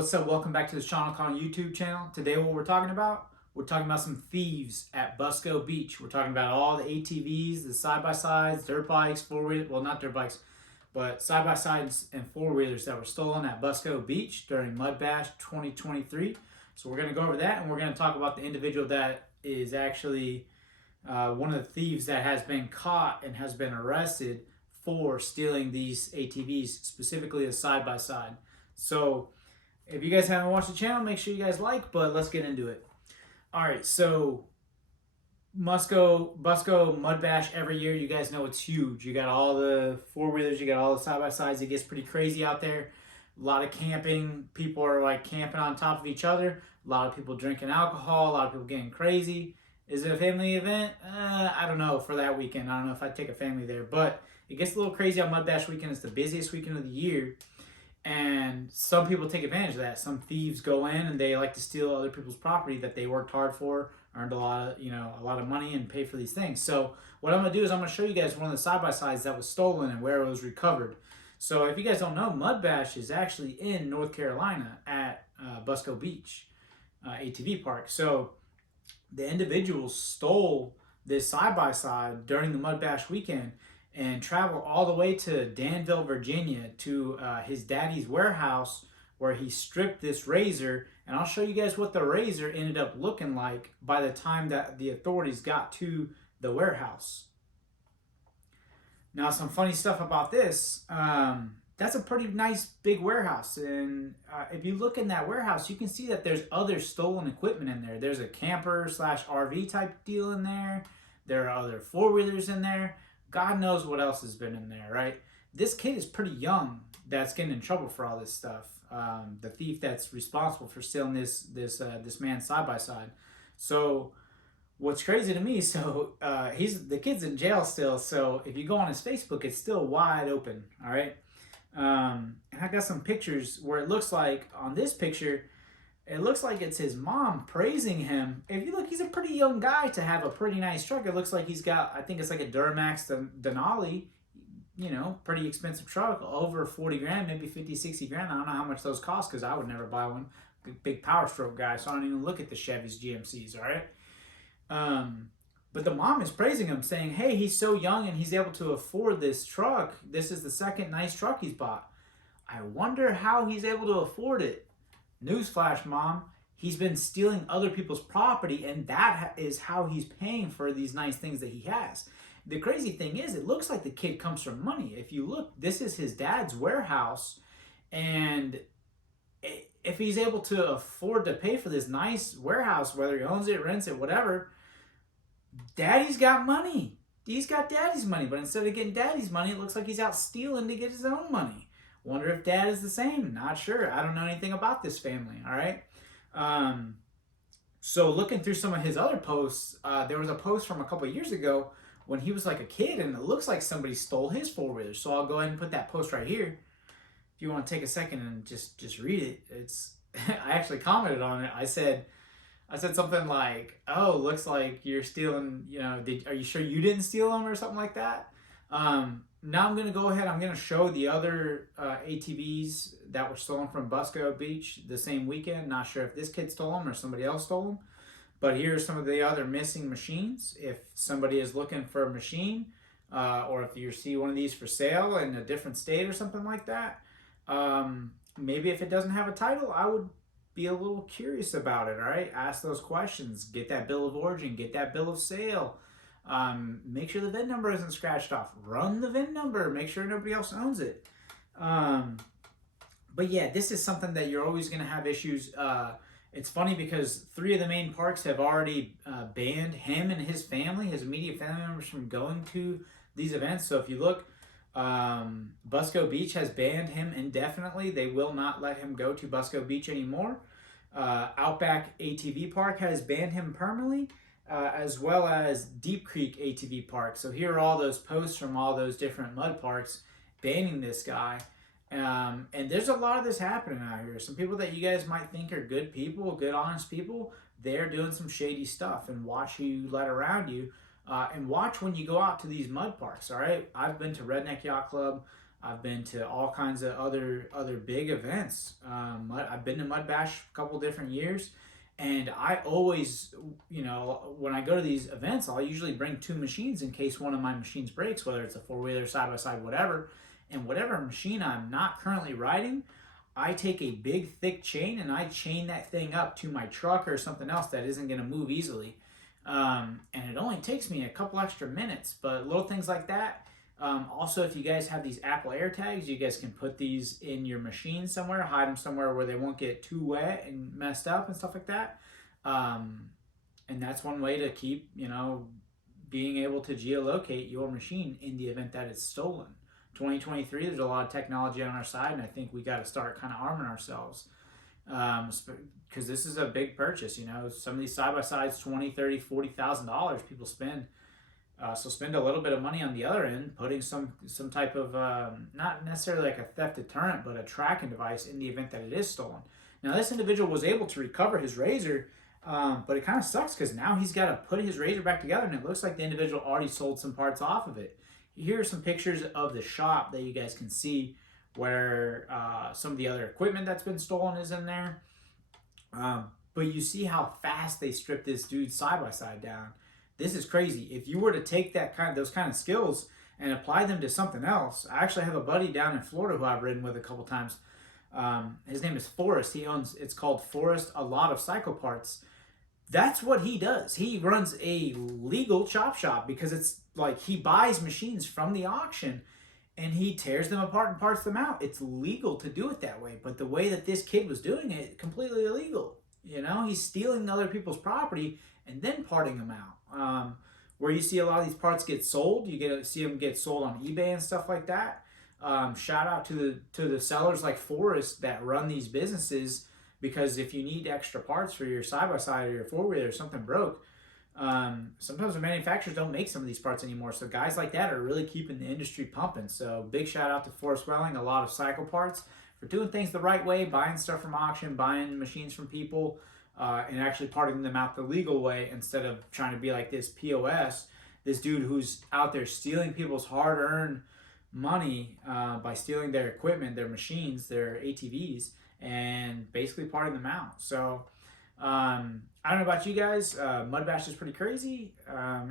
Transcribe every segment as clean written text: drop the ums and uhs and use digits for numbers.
What's up? Welcome back to the Sean O'Connell YouTube channel. Today what we're talking about some thieves at Busco Beach. We're talking about all the ATVs, the side-by-sides, dirt bikes, four-wheel, well, not dirt bikes, but side-by-sides and four-wheelers that were stolen at Busco Beach during Mud Bash 2023. So we're going to go over that, and we're going to talk about the individual that is actually one of the thieves that has been caught and has been arrested for stealing these ATVs, specifically a side-by-side. So if you guys haven't watched the channel, make sure you guys like, but let's get into it. All right, so Busco Mud Bash every year, you guys know it's huge. You got all the four-wheelers, you got all the side-by-sides. It gets pretty crazy out there. A lot of camping. People are like camping on top of each other. A lot of people drinking alcohol. A lot of people getting crazy. Is it a family event? I don't know for that weekend. I don't know if I'd take a family there, but it gets a little crazy on Mud Bash weekend. It's the busiest weekend of the year. And some people take advantage of that. Some thieves go in and they like to steal other people's property that they worked hard for, earned a lot of money and pay for these things. So what I'm gonna do is I'm gonna show you guys one of the side-by-sides that was stolen and where it was recovered. So if you guys don't know, Mud Bash is actually in North Carolina at Busco Beach ATV park. So the individuals stole this side-by-side during the Mud Bash weekend and travel all the way to Danville, Virginia, to his daddy's warehouse where he stripped this RZR. And I'll show you guys what the RZR ended up looking like by the time that the authorities got to the warehouse. Now, some funny stuff about this. That's a pretty nice big warehouse. And if you look in that warehouse, you can see that there's other stolen equipment in there. There's a camper / RV type deal in there. There are other four-wheelers in there. God knows what else has been in there, right? This kid is pretty young that's getting in trouble for all this stuff. The thief that's responsible for stealing this man's side-by-side. So what's crazy to me, so the kid's in jail still, so if you go on his Facebook, it's still wide open, all right? And I got some pictures where it looks like, on this picture, it looks like it's his mom praising him. If you look, he's a pretty young guy to have a pretty nice truck. It looks like he's got, I think it's like a Duramax Denali, pretty expensive truck, over 40 grand, maybe 50, 60 grand. I don't know how much those cost because I would never buy one. Big power stroke guy, so I don't even look at the Chevys, GMCs, all right? But the mom is praising him, saying, hey, he's so young and he's able to afford this truck. This is the second nice truck he's bought. I wonder how he's able to afford it. Newsflash, Mom, he's been stealing other people's property, and that is how he's paying for these nice things that he has. The crazy thing is, it looks like the kid comes from money. If you look, this is his dad's warehouse, and if he's able to afford to pay for this nice warehouse, whether he owns it, rents it, whatever, daddy's got money. He's got daddy's money, but instead of getting daddy's money, it looks like he's out stealing to get his own money. Wonder if dad is the same. Not sure. I don't know anything about this family, all right? So looking through some of his other posts, there was a post from a couple of years ago when he was like a kid, and it looks like somebody stole his four-wheeler. So I'll go ahead and put that post right here. If you want to take a second and just read it. It's I actually commented on it. I said something like, oh, looks like you're stealing, are you sure you didn't steal them or something like that? Now I'm going to go ahead, I'm going to show the other ATVs that were stolen from Busco Beach the same weekend. Not sure if this kid stole them or somebody else stole them. But here's some of the other missing machines. If somebody is looking for a machine, or if you see one of these for sale in a different state or something like that, maybe if it doesn't have a title, I would be a little curious about it, all right? Ask those questions. Get that bill of origin. Get that bill of sale. Make sure the VIN number isn't scratched off. Run the VIN number. Make sure nobody else owns it. But yeah, this is something that you're always going to have issues. It's funny because 3 of the main parks have already banned him and his family, his immediate family members, from going to these events. So if you look, Busco Beach has banned him indefinitely. They will not let him go to Busco Beach anymore. Outback ATV Park has banned him permanently. As well as Deep Creek ATV Park. So here are all those posts from all those different mud parks banning this guy. And there's a lot of this happening out here. Some people that you guys might think are good people, good honest people, they're doing some shady stuff. And watch who you let around you. And watch when you go out to these mud parks, all right? I've been to Redneck Yacht Club. I've been to all kinds of other big events. I've been to Mud Bash a couple different years, and I always, when I go to these events, I'll usually bring two machines in case one of my machines breaks, whether it's a four-wheeler, side-by-side, whatever. And whatever machine I'm not currently riding, I take a big thick chain and I chain that thing up to my truck or something else that isn't going to move easily. And it only takes me a couple extra minutes, but little things like that. Also, if you guys have these Apple AirTags, you guys can put these in your machine somewhere, hide them somewhere where they won't get too wet and messed up and stuff like that. And that's one way to keep, being able to geolocate your machine in the event that it's stolen. 2023, there's a lot of technology on our side, and I think we got to start kind of arming ourselves, because this is a big purchase. Some of these side-by-sides, $20, $30, $40,000 people spend. So spend a little bit of money on the other end, putting some type of, not necessarily like a theft deterrent, but a tracking device in the event that it is stolen. Now, this individual was able to recover his RZR, but it kind of sucks because now he's got to put his RZR back together, and it looks like the individual already sold some parts off of it. Here are some pictures of the shop that you guys can see where some of the other equipment that's been stolen is in there. But you see how fast they stripped this dude's side-by-side down. This is crazy. If you were to take those kind of skills and apply them to something else, I actually have a buddy down in Florida who I've ridden with a couple times. His name is Forrest. It's called Forrest A Lot of Cycle Parts. That's what he does. He runs a legal chop shop because it's like he buys machines from the auction and he tears them apart and parts them out. It's legal to do it that way, but the way that this kid was doing it, completely illegal. He's stealing other people's property and then parting them out. Where you see a lot of these parts get sold, you get to see them get sold on eBay and stuff like that. Shout out to the sellers like Forrest that run these businesses, because if you need extra parts for your side-by-side or your four-wheeler or something broke, sometimes the manufacturers don't make some of these parts anymore. So guys like that are really keeping the industry pumping. So big shout out to Forrest Welling, A Lot of Cycle Parts, for doing things the right way, buying stuff from auction, buying machines from people, and actually parting them out the legal way instead of trying to be like this POS, this dude who's out there stealing people's hard-earned money by stealing their equipment, their machines, their ATVs, and basically parting them out. So I don't know about you guys. Mud Bash is pretty crazy.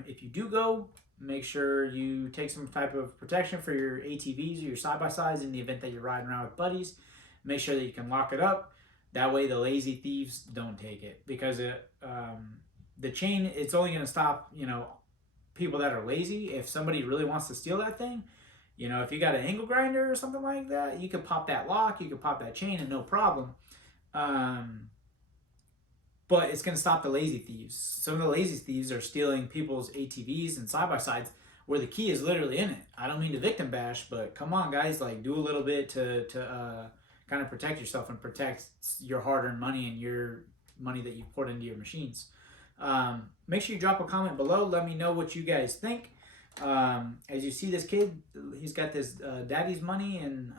If you do go, make sure you take some type of protection for your ATVs or your side-by-sides in the event that you're riding around with buddies. Make sure that you can lock it up. That way the lazy thieves don't take it, because the chain, it's only going to stop, people that are lazy. If somebody really wants to steal that thing, if you got an angle grinder or something like that, you could pop that lock, you could pop that chain and no problem. But it's going to stop the lazy thieves. Some of the lazy thieves are stealing people's ATVs and side-by-sides where the key is literally in it. I don't mean to victim bash, but come on, guys, like do a little bit to kind of protect yourself and protect your hard-earned money and your money that you've poured into your machines. Make sure you drop a comment below. Let me know what you guys think. As you see this kid, he's got this daddy's money and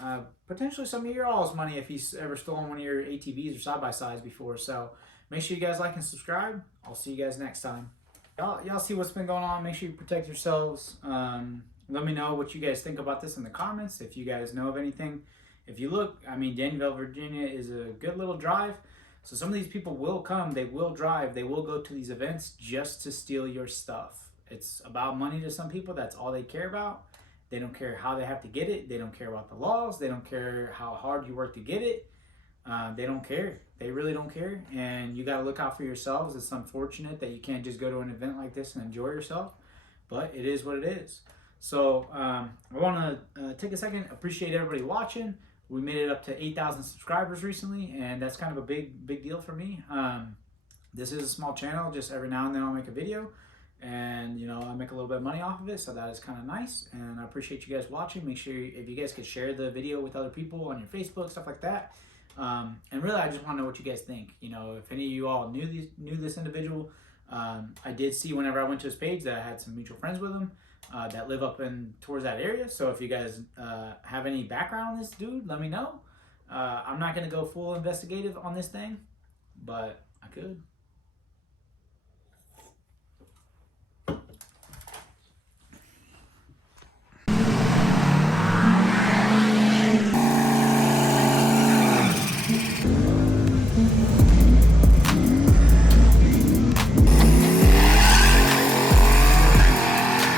potentially some of your all's money if he's ever stolen one of your ATVs or side-by-sides before. So make sure you guys like and subscribe. I'll see you guys next time. Y'all see what's been going on. Make sure you protect yourselves. Let me know what you guys think about this in the comments. If you guys know of anything. If you look, Danville, Virginia is a good little drive. So some of these people will come, they will drive, they will go to these events just to steal your stuff. It's about money to some people. That's all they care about. They don't care how they have to get it. They don't care about the laws. They don't care how hard you work to get it. They don't care. They really don't care. And you got to look out for yourselves. It's unfortunate that you can't just go to an event like this and enjoy yourself, but it is what it is. So I want to take a second, appreciate everybody watching. We made it up to 8,000 subscribers recently, and that's kind of a big deal for me. This is a small channel. Just every now and then I'll make a video, and I make a little bit of money off of it, so that is kind of nice. And I appreciate you guys watching. Make sure if you guys could share the video with other people on your Facebook, stuff like that. And really, I just want to know what you guys think. If any of you all knew this individual, I did see whenever I went to his page that I had some mutual friends with him that live up in towards that area. So if you guys have any background on this dude, let me know. I'm not going to go full investigative on this thing, but I could.